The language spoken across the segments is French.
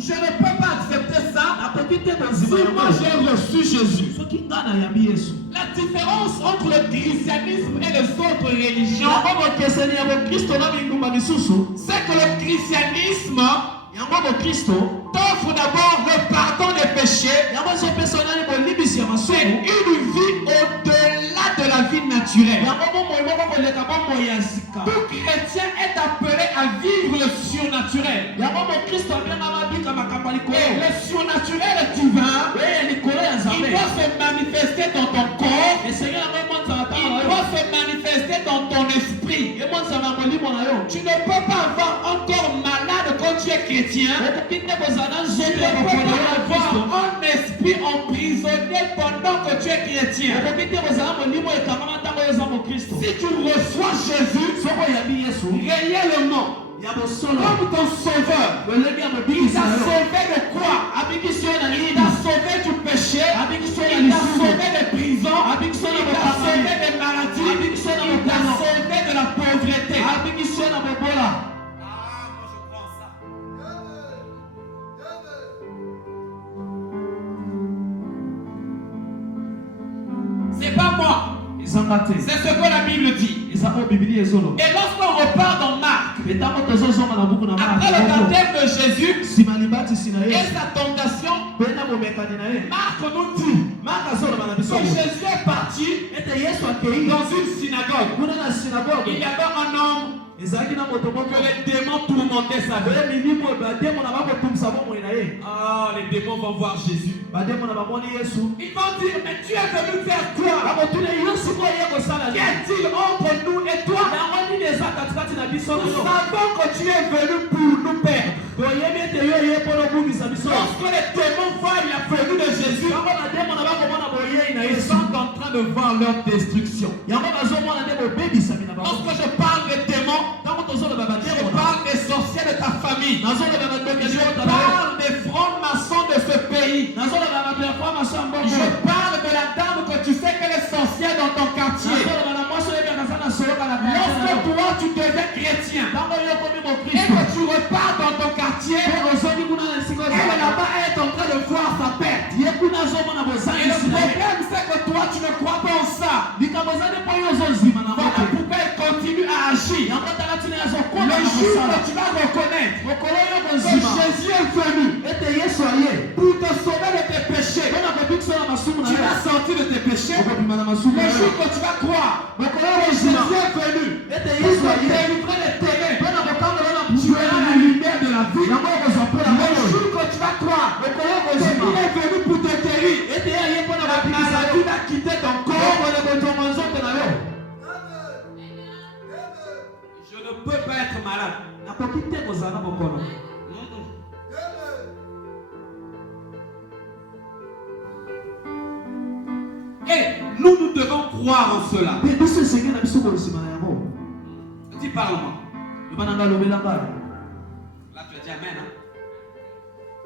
Je ne peux pas accepter ça si moi j'ai reçu Jésus. La différence entre le christianisme et les autres religions, c'est que le christianisme t'offre d'abord le pardon des péchés. C'est une vie au-delà de la vie naturelle. Tout chrétien est appelé à vivre le surnaturel. Et le surnaturel divin, il doit se manifester dans ton corps. Il doit se manifester dans ton esprit. Tu ne peux pas avoir un corps malade quand tu es chrétien. Tu ne peux pas avoir un esprit emprisonné pendant que tu es chrétien. Si tu reçois Jésus réellement comme ton sauveur, il t'a sauvé de quoi? Il t'a sauvé du péché, il t'a sauvé des prisons, il t'a sauvé des maladies, il t'a sauvé de la pauvreté. C'est pas moi. C'est ce que la Bible dit. Et lorsqu'on repart dans Marc, après le baptême de Jésus et sa tentation, Marc nous dit que Jésus est parti dans une synagogue. Il y avait un homme que les démons tourmentaient sa vie. Ah, les démons vont voir Jésus. Ils vont dire, mais tu es venu faire quoi? Qu'y a-t-il entre nous et toi? Nous savons que tu es venu pour nous perdre. Lorsque les démons voient la venue de Jésus, ils sont en train de voir leur destruction. Lorsque je parle des démons, je parle des sorciers de ta famille. Je parle des francs-maçons de ce pays. Je parle de la dame que tu sais qu'elle est sorcière dans ton quartier. Lorsque toi tu deviens chrétien et que tu repars dans ton quartier, elle là-bas est en train de voir sa perte. Et le problème c'est que toi tu ne crois pas en ça. Voilà pourquoi elle continue à agir. Le jour que tu vas reconnaître que Jésus est venu pour te sauver de tes péchés, tu vas sortir de tes péchés. Le jour que tu vas croire que Jésus est venu pour te délivrer des ténèbres, tu verras la lumière de la vie. Le jour que tu vas croire qu'il est venu pour te guérir, la maladie va quitter ton corps. Je ne peux pas être malade. Et nous devons croire en cela. Dis parle-moi. Là tu as dit amen. Hein?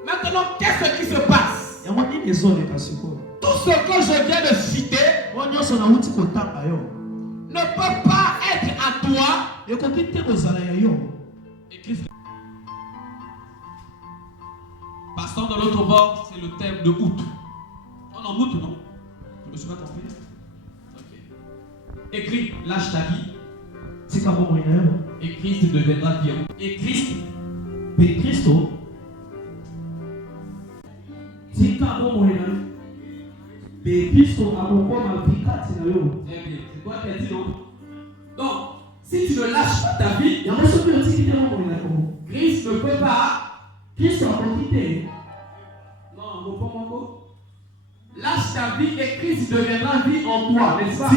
Maintenant, qu'est-ce qui se passe? Tout ce que je viens de citer ne peut pas être à toi. Et Christ. Passons de l'autre bord, c'est le thème de août. On en août, non? Je me suis pas compris. Ok. Écrit, lâche ta vie. Et Christ deviendra bien. Et Christ. C'est quoi qu'elle dit, non? Donc, si tu ne lâches pas ta vie, Christ ne peut pas. Non, lâche ta vie et Christ deviendra vie en toi, n'est-ce pas?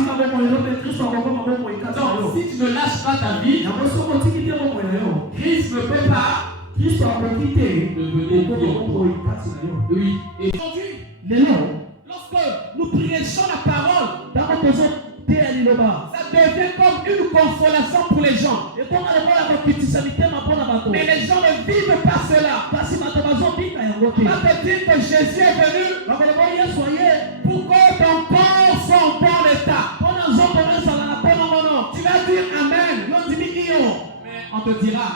Donc, si tu ne lâches pas ta vie, Christ ne peut pas devenir vie en toi. Oui. Et aujourd'hui, lorsque nous prêchons la parole, ça devient comme une consolation pour les gens. Mais les gens ne vivent pas cela. Va te dire que Jésus est venu pour que ton corps soit en bon état. Tu vas dire Amen. Mais on te dira,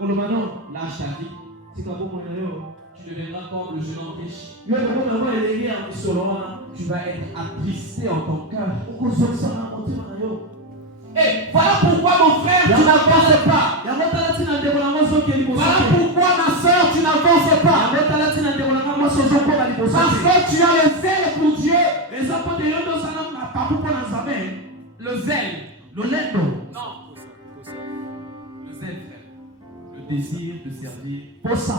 lâche ta vie. Tu deviendras comme le jeune homme riche. Tu vas être attristé en ton cœur. Et voilà pourquoi mon frère, tu n'avances pas. Voilà pourquoi ma soeur, tu n'avances pas. Parce que tu as le zèle pour Dieu. Le zèle. Non. Le zèle, frère. Le désir de servir. Pour ça.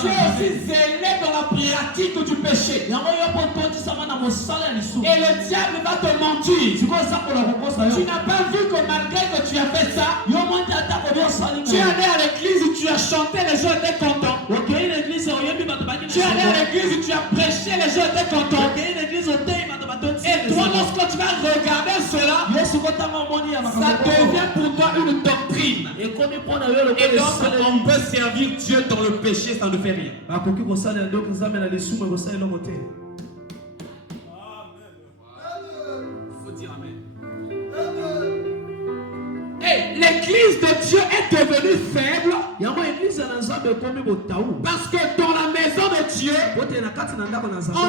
Tu es aussi zélé dans la pratique du péché. Et le diable va te mentir. Tu n'as pas vu que malgré que tu as fait ça, tu es allé à l'église où tu as chanté, les gens étaient contents. Tu es allé à l'église où tu as prêché, les gens étaient contents. Et toi, lorsque tu vas regarder cela, ça devient pour toi une doctrine. Et donc, on peut servir Dieu dans le péché, ça ne fait rien. Faut dire amen. Et l'église de Dieu est devenue faible parce que dans la maison de Dieu, on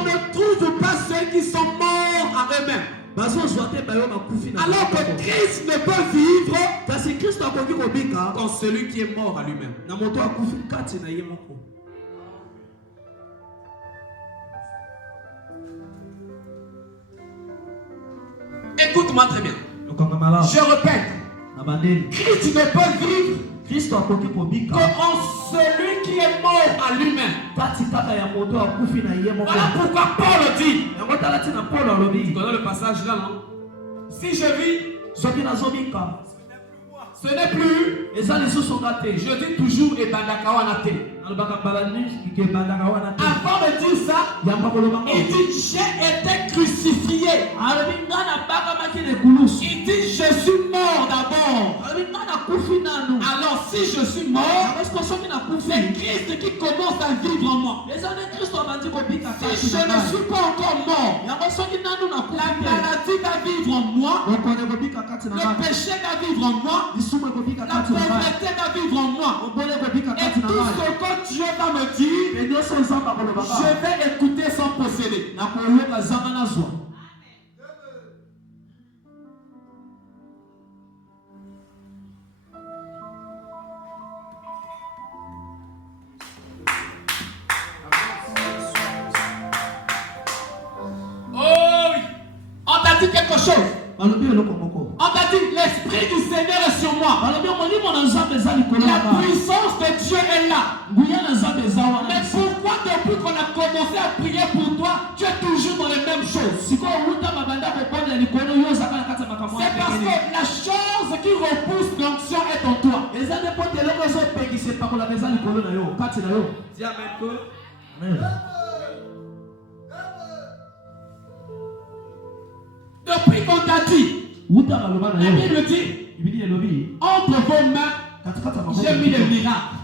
ne trouve pas ceux qui sont morts à eux-mêmes. Alors que Christ ne peut vivre quand celui qui est mort à lui-même. Écoute-moi très bien. Je répète. Christ ne peut vivre qu'en celui qui est mort à lui-même. Voilà pourquoi Paul dit. Tu connais le passage là, non? Si je vis, ce n'est plus. Je dis toujours Ebandakawanate. Avant de dire ça, il dit j'ai été crucifié. Il dit je suis mort d'abord. Alors si je suis mort, c'est Christ qui commence à vivre en moi. Si je ne suis pas encore mort, la maladie va vivre en moi, le péché va vivre en moi, la pauvreté va vivre en moi. Et tout ce que Dieu va me dire, je vais écouter sans posséder. Oh oui, on t'a dit quelque chose. On t'a dit l'esprit du Seigneur est sur moi. La puissance de Dieu est là. Mais pourquoi depuis qu'on a commencé à prier pour toi, tu es toujours dans les mêmes choses? C'est parce que la chose qui repousse l'onction est en toi. Dis amen que. Depuis qu'on t'a dit, la Bible dit, entre vos mains, j'ai mis le miracle.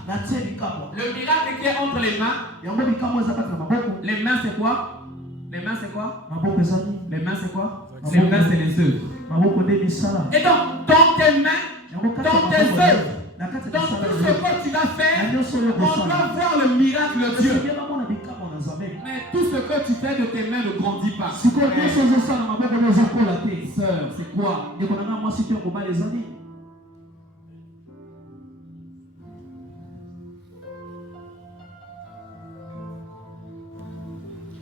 Le miracle qui est entre les mains. Les mains c'est quoi? Les mains c'est quoi? Les mains c'est quoi? Les mains c'est les œuvres. Et donc, dans tes mains, dans tes œuvres, dans tout ce que tu vas faire, on doit voir le miracle de Dieu. Mais tout ce que tu fais de tes mains ne grandit pas. Sœur, c'est quoi?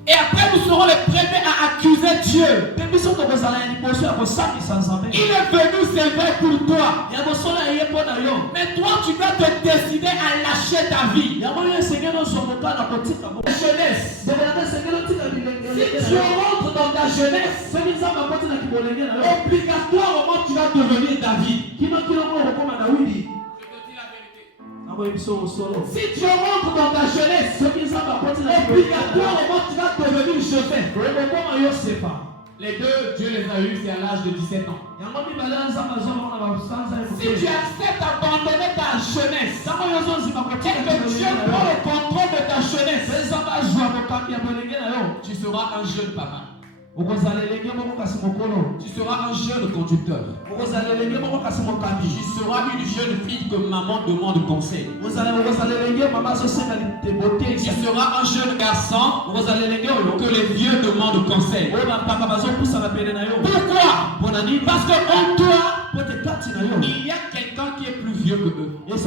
Et après, nous serons les premiers à accuser Dieu. Il est venu, c'est vrai pour toi. Mais toi, tu dois te décider à lâcher ta vie. Jeunesse. Si tu rentres dans ta jeunesse, obligatoirement, tu vas devenir David. Si tu rentres dans ta jeunesse, obligatoirement tu vas devenir Joseph. Les deux, Dieu les a eus, c'est à l'âge de 17 ans. Si tu acceptes d'abandonner ta jeunesse, et que Dieu prend le contrôle de ta jeunesse, tu seras un jeune papa. Tu seras un jeune conducteur. Tu seras une jeune fille que maman demande conseil. Tu seras un jeune garçon que les vieux demandent conseil. Pourquoi? Parce qu'en toi, il y a quelqu'un qui est plus vieux que eux. Est-ce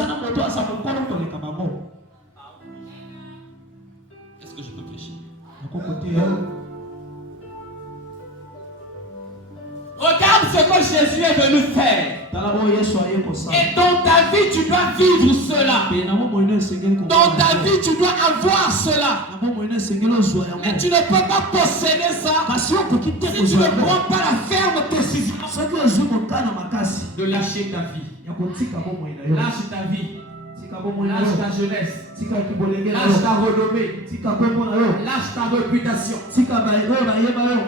que je peux prêcher? Regarde ce que Jésus est venu faire. Et dans ta vie, tu dois vivre cela. Dans ta vie, tu dois avoir cela. Mais tu ne peux pas posséder ça si tu ne prends pas la ferme décision de lâcher ta vie. Lâche ta vie. Lâche ta jeunesse. Lâche ta renommée. Lâche ta réputation.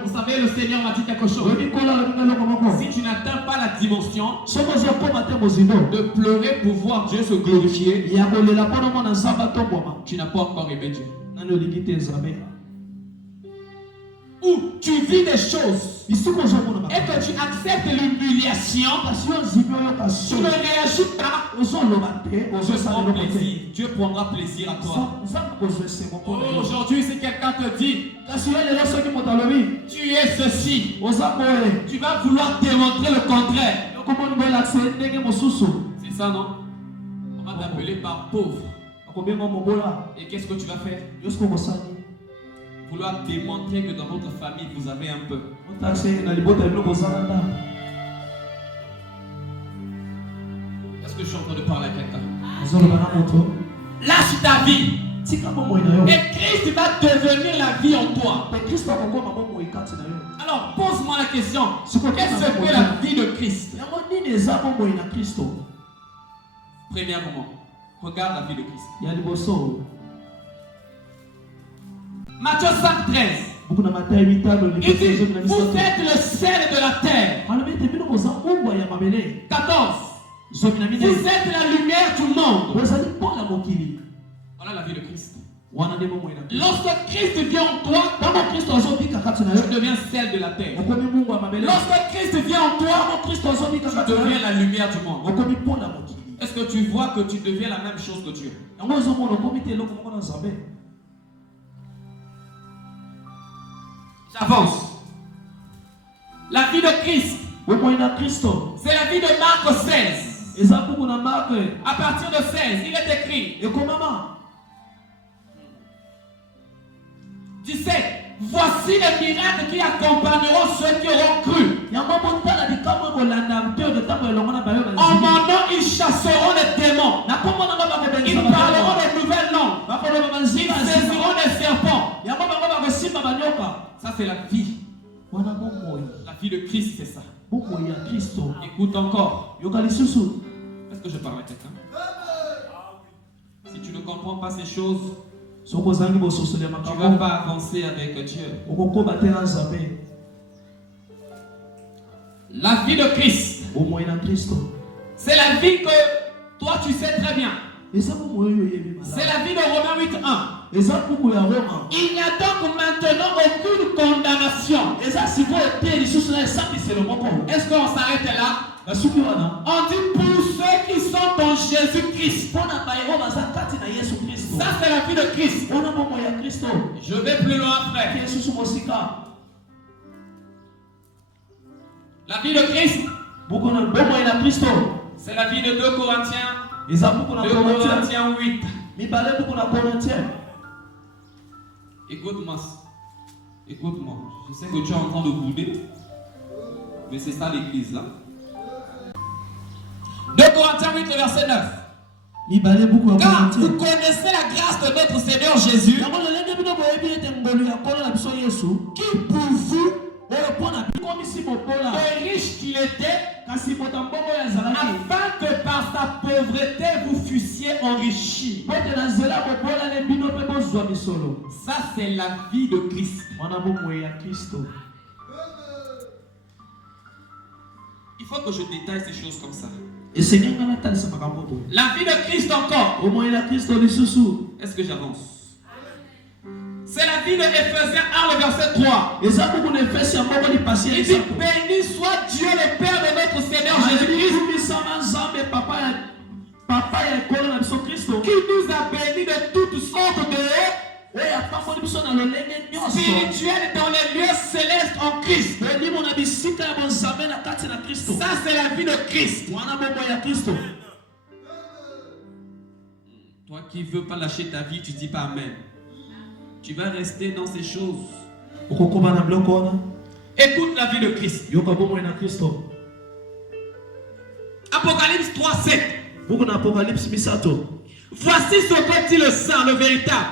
Vous savez, le Seigneur m'a dit quelque chose. Si tu n'atteins pas la dimension de pleurer pour voir Dieu se glorifier, tu n'as pas encore aimé Dieu. Où tu vis des choses et que tu acceptes l'humiliation, tu ne réagis pas. Dieu prendra plaisir à toi. Aujourd'hui, si quelqu'un te dit tu es ceci, tu vas vouloir démontrer le contraire. C'est ça, non? On va t'appeler par pauvre. Et qu'est-ce que tu vas faire? Vouloir démontrer que dans votre famille vous avez un peu. Est-ce que je suis en train de parler à quelqu'un? Lâche ta vie. Et Christ va devenir la vie en toi. Alors pose-moi la question. Qu'est-ce que la vie de Christ? Premièrement, regarde la vie de Christ. Matthieu 5:13. Il dit, vous êtes le sel de la terre. 14. Vous êtes la lumière du monde. Voilà la vie de Christ. Lorsque Christ vient en toi, tu deviens sel de la terre. Lorsque Christ vient en toi, tu deviens la lumière du monde. Est-ce que tu vois que tu deviens la même chose que Dieu? J'avance. La vie de Christ, c'est la vie de Marc 16. À partir de 16, il est écrit 17. Voici les miracles qui accompagneront ceux qui auront cru. En mon nom, ils chasseront les démons. Ils parleront de nouvelles langues. Ils saisiront des serpents. Ça, c'est la vie. La vie de Christ, c'est ça. Écoute encore. Est-ce que je parle à quelqu'un? Si tu ne comprends pas ces choses, tu ne vas pas avancer avec Dieu. La vie de Christ, c'est la vie que toi tu sais très bien. C'est la vie de Romains 8:1. Il n'y a donc maintenant aucune condamnation. Est-ce qu'on s'arrête là? On dit pour ceux qui sont en Jésus-Christ. Ça, c'est la vie de Christ. Je vais plus loin, frère. La vie de Christ, c'est la vie de 2 Corinthiens. 2 Corinthiens 8. Écoute-moi. Écoute-moi. Je sais que tu es en train de bouder. Mais c'est ça l'église là. 2 Corinthiens 8, verset 9. Car vous connaissez la grâce de notre Seigneur Jésus, qui pour vous, le riche qu'il était, afin que par sa pauvreté vous fussiez enrichis. Ça, c'est la vie de Christ. Il faut que je détaille ces choses comme ça. La vie de Christ encore. Est-ce que j'avance? C'est la vie de Éphésiens 1, le verset 3. Il dit, béni soit Dieu le Père de notre Seigneur Jésus-Christ, qui nous a bénis de toutes sortes de spirituels dans les lieux célestes en Christ. Ça, c'est la vie de Christ. Toi qui ne veux pas lâcher ta vie, tu ne dis pas Amen. Tu vas rester dans ces choses. Écoute la vie de Christ. Apocalypse 3:7. Voici ce que dit le saint, le véritable.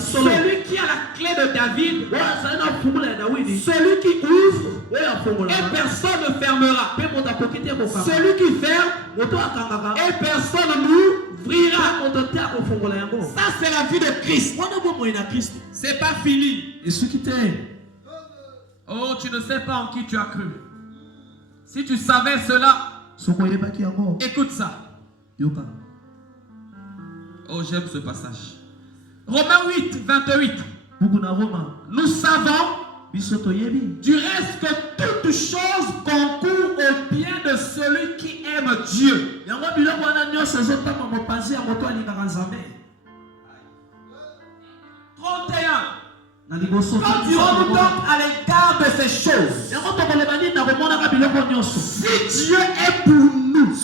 Celui qui a la clé de David. Celui qui ouvre et personne ne fermera. Celui qui ferme et personne n'ouvrira. Ça, c'est la vie de Christ. C'est pas fini. Oh, tu ne sais pas en qui tu as cru. Si tu savais cela, écoute ça. Oh, j'aime ce passage. Romains 8:28. Nous savons du reste que toute chose concourt au bien de celui qui aime Dieu. 31. Qu'endirons-nous donc à l'égard de ces choses? Si Dieu est pour nous, qui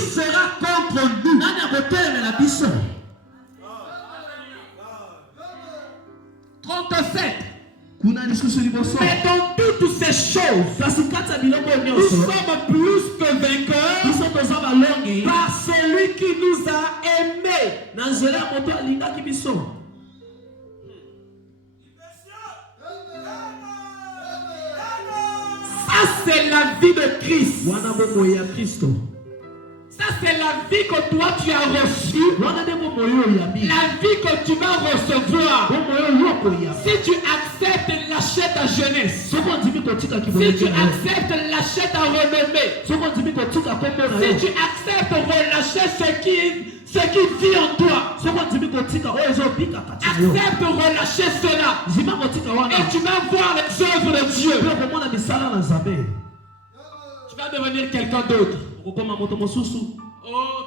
sera contre nous? 37. Mais dans toutes ces choses, nous sommes plus que vainqueurs par celui qui nous a aimés. Ça, c'est la vie de Christ. Ça, c'est la vie que toi tu as reçue. La vie que tu vas recevoir. Si tu acceptes lâcher ta jeunesse. Si tu acceptes lâcher ta renommée. Si tu acceptes relâcher ce qui vit en toi. Accepte relâcher cela. Et tu vas voir les œuvres de Dieu. Tu vas devenir quelqu'un d'autre. Oh,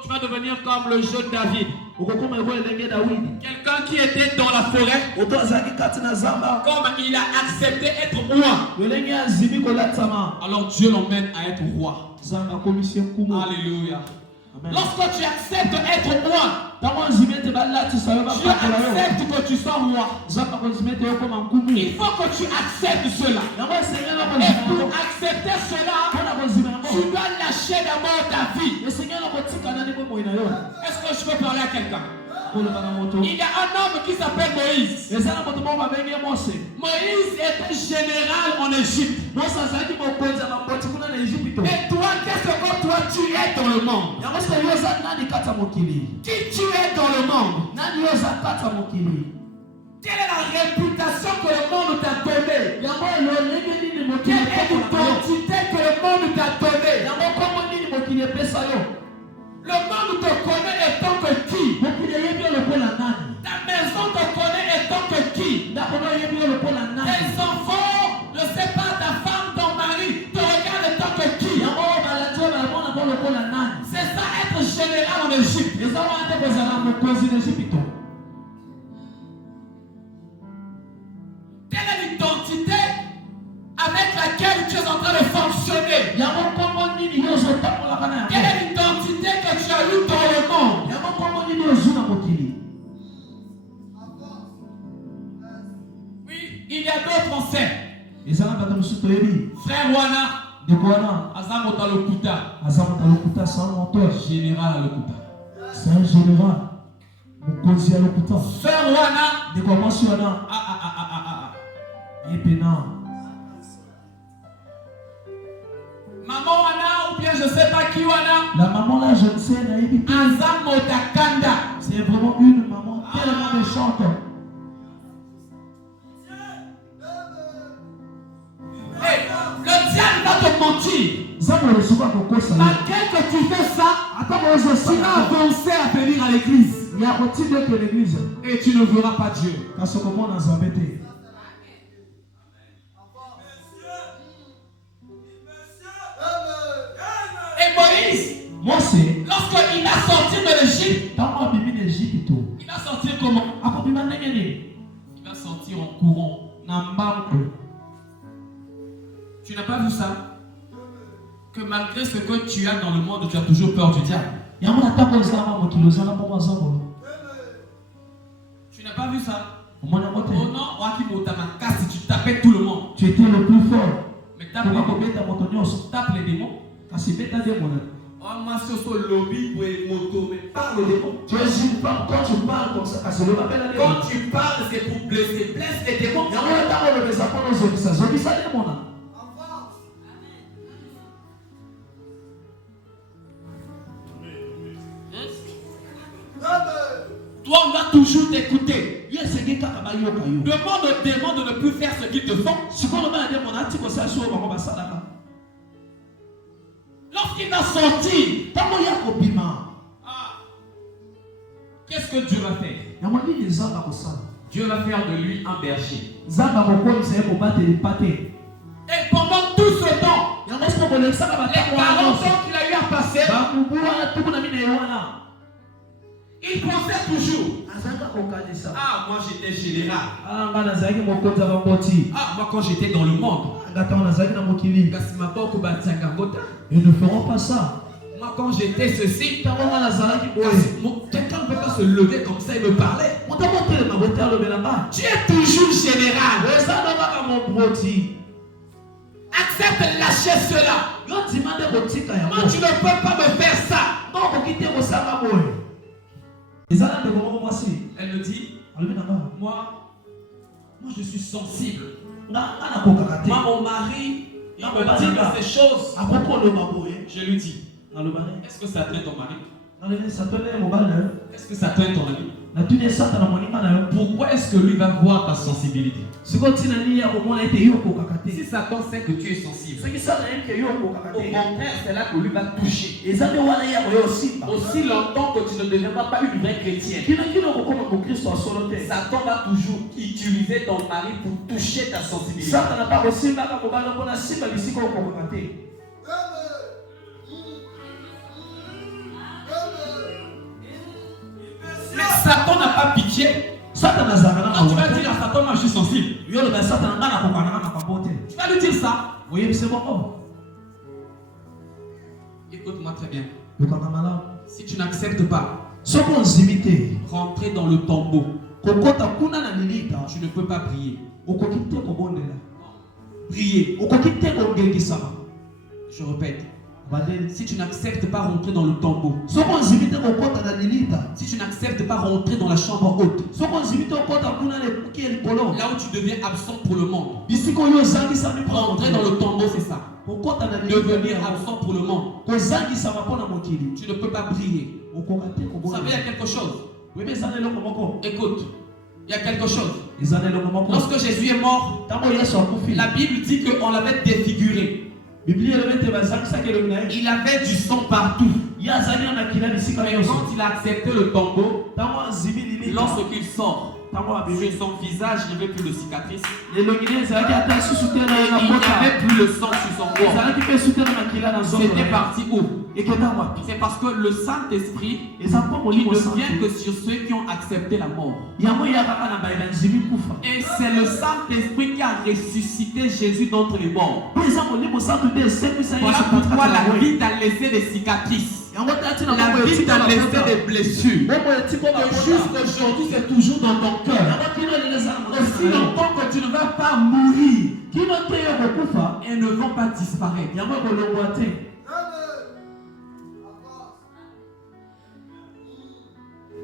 tu vas devenir comme le jeune David. Quelqu'un qui était dans la forêt. Comme il a accepté être roi. Alors Dieu l'emmène à être roi. Alléluia. Amen. Lorsque tu acceptes être roi, tu acceptes que tu sois roi. Il faut que tu acceptes cela. Et pour accepter cela, tu dois lâcher d'abord ta vie. Est-ce que je peux parler à quelqu'un? Il y a un homme qui s'appelle Moïse. Moïse était général en Égypte. Et toi, qu'est-ce que toi tu es dans le monde? Qui tu es dans le monde? Quelle est la réputation que le monde t'a donnée? Quelle est l'identité que le monde t'a donnée? Le monde te connaît étant que qui? Ta maison te connaît étant que qui? Tes enfants, je ne sais pas, ta femme, ton mari te regarde étant que qui? C'est ça être général en Égypte. Quelle est l'identité avec laquelle tu es en train de fonctionner? Quelle est l'identité que tu as eue dans le monde? Oui, il y a d'autres enseignes. Frère Wana, Azamota Lokuta, général Lokuta. C'est un général. Frère Wana, maman Wana, ou bien je ne sais pas qui Wana. La maman là, je ne sais, Azamota Kanda. c'est vraiment une maman tellement méchante. Hey, le diable va te mentir. Malgré que tu fais ça, tu vas avancer à venir à l'église. Et tu ne verras pas Dieu. Et Moïse, lorsqu'il a sorti de l'Égypte, il va sortir comment? Il va sortir en courant. Tu n'as pas vu ça? Que malgré ce que tu as dans le monde, tu as toujours peur du diable. Tu n'as pas vu ça? Oh non, si tu tapais tout le monde. Tu étais le plus fort. Mais tape les démons. Oh, moi, c'est au lobby pour les motos, mais parle les démons. Tu es une femme, quand tu parles comme ça, quand tu parles, c'est pour blesser. Blesse les démons. Toi, on va toujours t'écouter. Demande aux démons de ne plus faire ce qu'ils te font. Lorsqu'il va sortir, qu'est-ce que Dieu va faire? Dieu va faire de lui un berger. Et pendant tout ce temps, les 40 ans qu'il a eu à passer, il pensait toujours. Ah, moi j'étais général. Ah, moi quand j'étais dans le monde. Ils ne feront pas ça. Moi quand j'étais ceci, quelqu'un ne peut pas se lever comme ça et me parler. Tu es toujours général. Accepte de lâcher cela. Moi tu ne peux pas me faire ça. Elle me dit, moi je suis sensible. Moi mon mari, il me dit ces choses. Je lui dis, est-ce que ça atteint ton mari? Est-ce que ça atteint ton ami? Pourquoi est-ce que lui va voir ta sensibilité? Si Satan sait que tu es sensible, au contraire, c'est là que lui va toucher. Aussi longtemps que tu ne deviendras pas une vraie chrétienne, Satan va toujours utiliser ton mari pour toucher ta sensibilité. Mais Satan n'a pas pitié. Quand tu vas dire à Satan, moi je suis sensible, tu vas lui dire ça. Écoute-moi très bien. Si tu n'acceptes pas rentrer dans le tombeau, tu ne peux pas prier. Prier. Je répète. Si tu n'acceptes pas rentrer dans le tombeau, si tu n'acceptes pas rentrer dans la chambre haute, là où tu deviens absent pour le monde, rentrer dans le tombeau, c'est ça. Devenir absent pour le monde. Tu ne peux pas prier. Vous savez, il y a quelque chose. Écoute, il y a quelque chose. Lorsque Jésus est mort, la Bible dit qu'on l'avait défiguré. Il avait du sang partout. Mais quand il a accepté le tombeau, lorsqu'il sort, sur son visage, il n'y avait plus de cicatrices. Il n'y avait plus le sang sur son corps. C'était parti où? C'est parce que le Saint-Esprit, il ne vient que sur ceux qui ont accepté la mort. Et c'est le Saint-Esprit qui a ressuscité Jésus d'entre les morts. Voilà pourquoi la vie t'a laissé des cicatrices. La vie t'a laissé des blessures. Jusqu'aujourd'hui, c'est toujours dans ton cœur. Aussi longtemps que tu ne vas pas mourir, elles ne vont pas disparaître.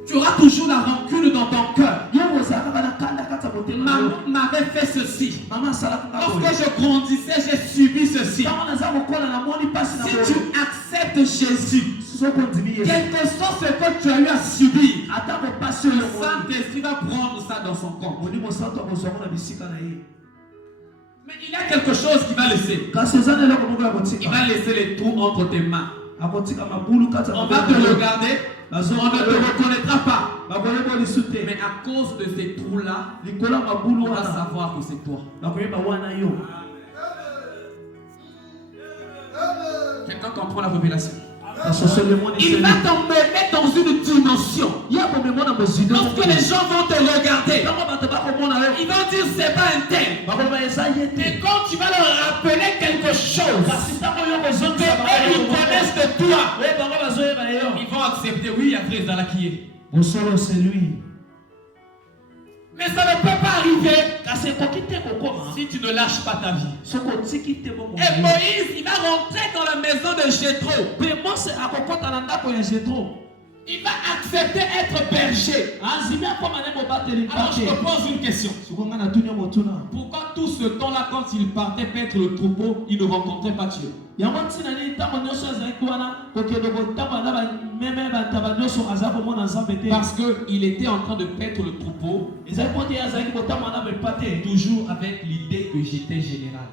Tu auras toujours la rancune dans ton cœur. Maman m'avait fait ceci. Lorsque je grandissais, j'ai subi ceci. Si tu acceptes Jésus, quel que soit ce que tu as eu à subir, le Saint-Esprit va prendre ça dans son corps. Mais il y a quelque chose qu'il va laisser. Il va laisser les trous entre tes mains. On va te regarder. On ne te reconnaîtra pas. Mais à cause de ces trous-là, on va savoir que c'est toi. Quelqu'un comprend la révélation? Il va t'emmener dans une dimension. Lorsque les gens vont te regarder, ils vont dire c'est pas un tel. Et quand tu vas leur rappeler quelque chose que ils connaissent de toi, ils vont accepter. Oui, après dans la qui est. C'est lui. Mais ça ne peut pas arriver si tu ne lâches pas ta vie. Et Moïse, il va rentrer dans la maison de Jéthro. Il va accepter être berger. Alors je te pose une question. Pourquoi tout ce temps-là, quand il partait paître le troupeau, il ne rencontrait pas Dieu? Parce qu'il était en train de paître le troupeau, toujours avec l'idée que j'étais général.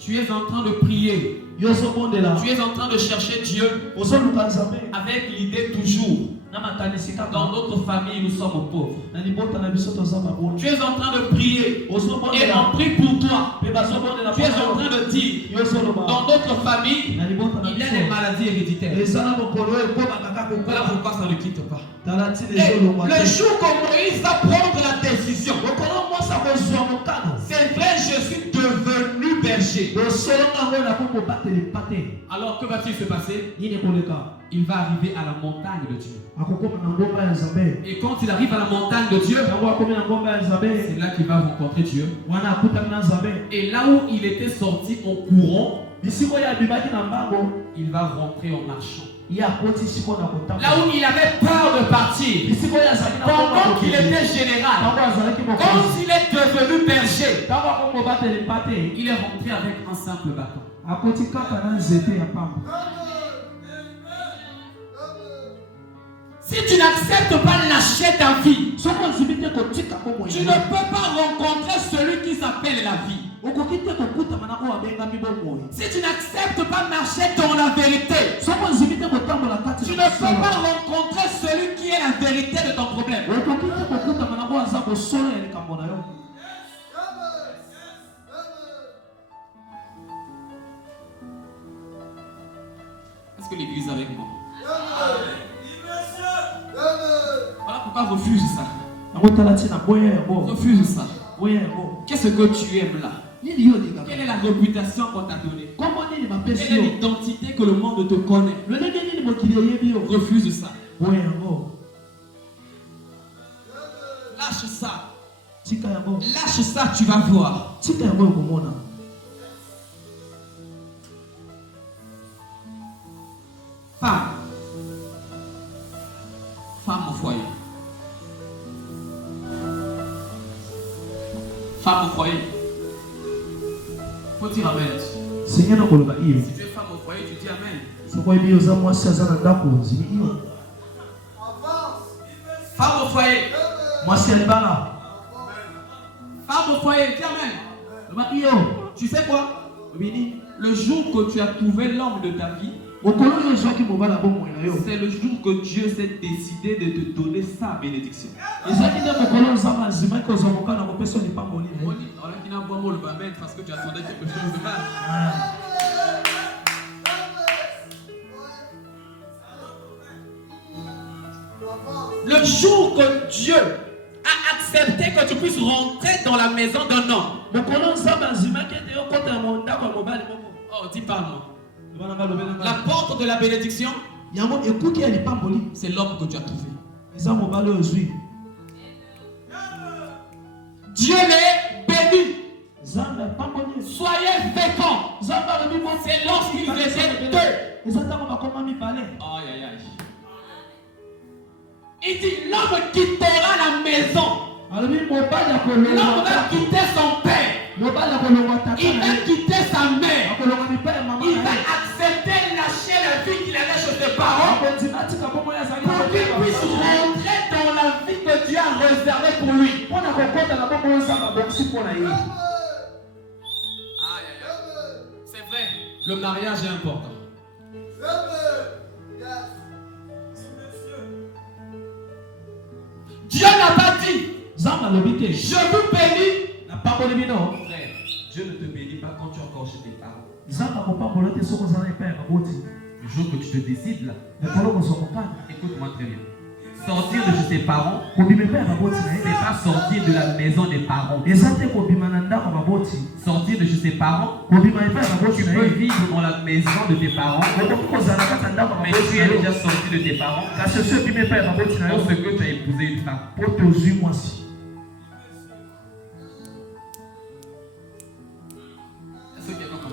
Tu es en train de prier. Tu es en train de chercher Dieu avec l'idée toujours. Dans notre famille, nous sommes pauvres. Tu es en train de prier et on prie pour toi. Tu es en train de dire, dans notre famille, il y a des maladies héréditaires. Voilà pourquoi ça ne quitte pas. Et le jour que Moïse va prendre la décision, c'est vrai, je suis devenu berger. Alors que va-t-il se passer? Il va arriver à la montagne de Dieu. Et quand il arrive à la montagne de Dieu, c'est là qu'il va rencontrer Dieu. Et là où il était sorti en courant, il va rentrer en marchant. Là où il avait peur de partir, pendant qu'il était général, quand il est devenu berger, il est rentré avec un simple bâton. Si tu n'acceptes pas lâcher ta vie, tu ne peux pas rencontrer celui qui s'appelle la vie. Si tu n'acceptes pas marcher dans la vérité, tu ne peux pas rencontrer celui qui est la vérité de ton problème. Est-ce que l'église est avec moi? Voilà pourquoi refuse ça. Refuse ça. Qu'est-ce que tu aimes là? Quelle est la réputation qu'on t'a donnée? Quelle est l'identité que le monde te connaît? Refuse ça. Lâche ça. Lâche ça, tu vas voir. Femme. Femme au foyer. Femme au foyer. Faut dire amen. Si tu es femme au foyer, tu dis amen. Femme au foyer. Femme au foyer, dis amen. Tu sais quoi? Le jour que tu as trouvé l'homme de ta vie, c'est le jour que Dieu s'est décidé de te donner sa bénédiction. Parce que tu attendais quelque chose de mal. Le jour que Dieu a accepté que tu puisses rentrer dans la maison d'un homme. Oh, dis parle-moi. La porte de la bénédiction, c'est l'homme que tu as trouvé. Dieu les bénit. Soyez féconds. C'est lorsqu'ils étaient deux. Aïe, aïe, aïe. Il dit l'homme quittera la maison. L'homme va quitter son père. Il va quitter sa mère. Il va accepter lâcher la vie qu'il avait chez ses parents pour qu'il puisse rentrer dans la vie que Dieu a réservée pour lui. C'est vrai, le mariage est important. Je vous bénis. Frère, Dieu ne te bénit pas quand tu es encore chez tes parents. le jour que tu te décides là, écoute-moi très bien. Sortir de chez ses parents, c'est pas sortir de la maison des parents. Sortir de chez ses parents, tu peux vivre dans la maison de tes parents, mais tu es déjà sorti de tes parents parce que tu as épousé une femme. Est-ce que quelqu'un comprend?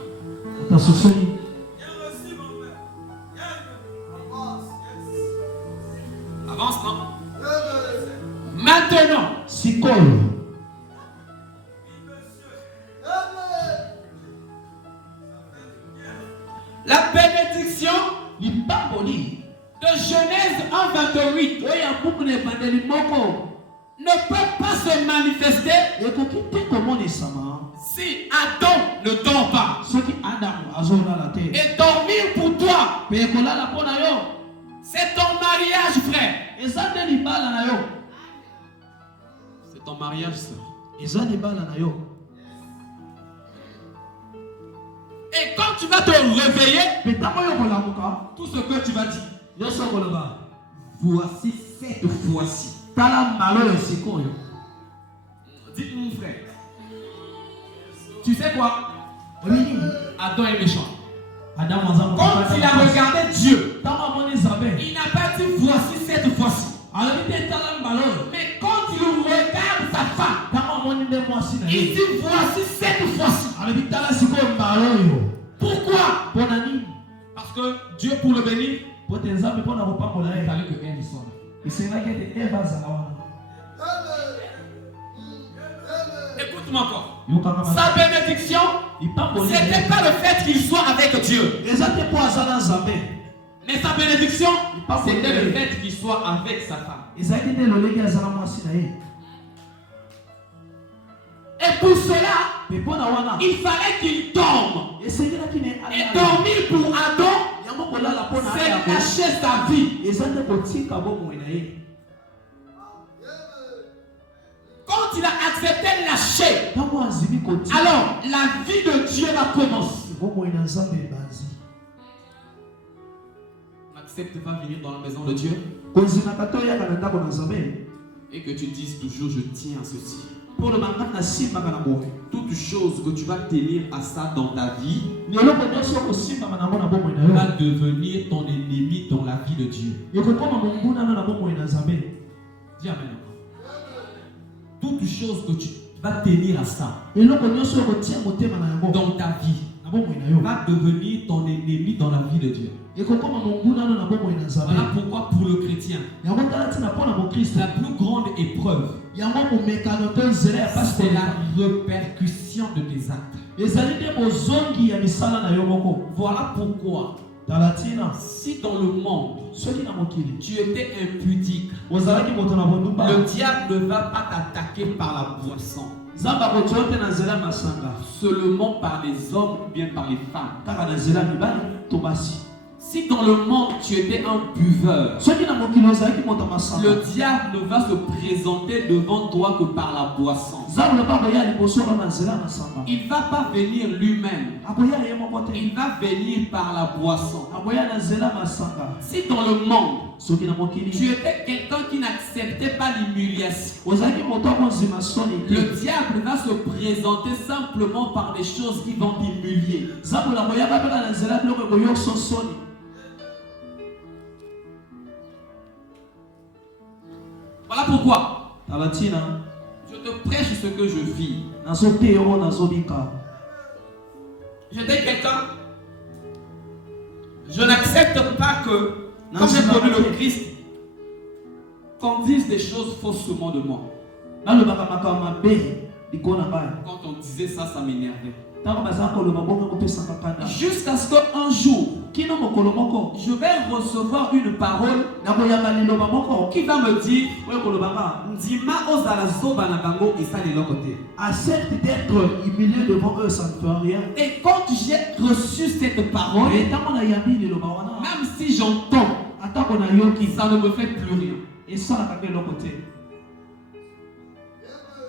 Avance, non? Maintenant, la bénédiction de Genèse 1:28 ne peut pas se manifester si Adam ne dort pas. Et dormir pour toi, c'est ton mariage, frère. C'est ton mariage, sœur. Et quand tu vas te réveiller, tout ce que tu vas dire, voici cette fois-ci. Dites mon frère, tu sais quoi? Adam est méchant. Quand il a regardé Dieu, il n'a pas dit voici cette fois-ci. Mais quand il regarde sa femme, il dit voici cette fois-ci. Pourquoi? Parce que Dieu, pour le bénir, il fallait que elle soit là. Écoute-moi encore. Sa bénédiction, c'était pas le fait qu'il soit avec Dieu. Mais sa bénédiction, c'était le fait qu'il soit avec sa femme. Et pour cela, il fallait qu'il tombe. Et dormir pour Adam, c'est lâcher sa vie. Quand il a accepté de lâcher, alors la vie de Dieu va commencer. N'accepte pas venir dans la maison de Dieu et que tu dises toujours je tiens à ceci. Toute chose que tu vas tenir à ça dans ta vie va devenir ton ennemi dans la vie de Dieu. Dis amen. Toute chose que tu vas tenir à ça dans ta vie va devenir ton ennemi dans la vie de Dieu. Voilà pourquoi pour le chrétien, la plus grande épreuve, c'est la répercussion de tes actes. Voilà pourquoi, si dans le monde tu étais impudique, le diable ne va pas t'attaquer par la boisson, seulement par les hommes ou bien par les femmes. Si dans le monde tu étais un buveur, le diable ne va se présenter devant toi que par la boisson. Il ne va pas venir lui-même. Il va venir par la boisson. Si dans le monde tu étais quelqu'un qui n'acceptait pas l'humiliation, le diable va se présenter simplement par des choses qui vont t'humilier. Voilà pourquoi je te prêche ce que je vis. J'étais quelqu'un, je n'accepte pas que, quand j'ai connu le Christ, qu'on dise des choses fausses de moi. Quand on disait ça, ça m'énervait. Jusqu'à ce qu'un jour, je vais recevoir une parole qui va me dire accepte d'être humilié devant eux, ça ne fait rien. Et quand j'ai reçu cette parole, même si j'entends, ça ne me fait plus rien. Et ça, à l'autre côté.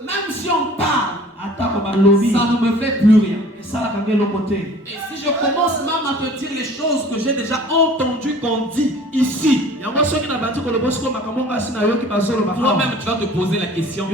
Même si on parle, ça ne me fait plus rien. Et si je commence même à te dire les choses que j'ai déjà entendu qu'on dit ici, toi-même tu vas te poser la question.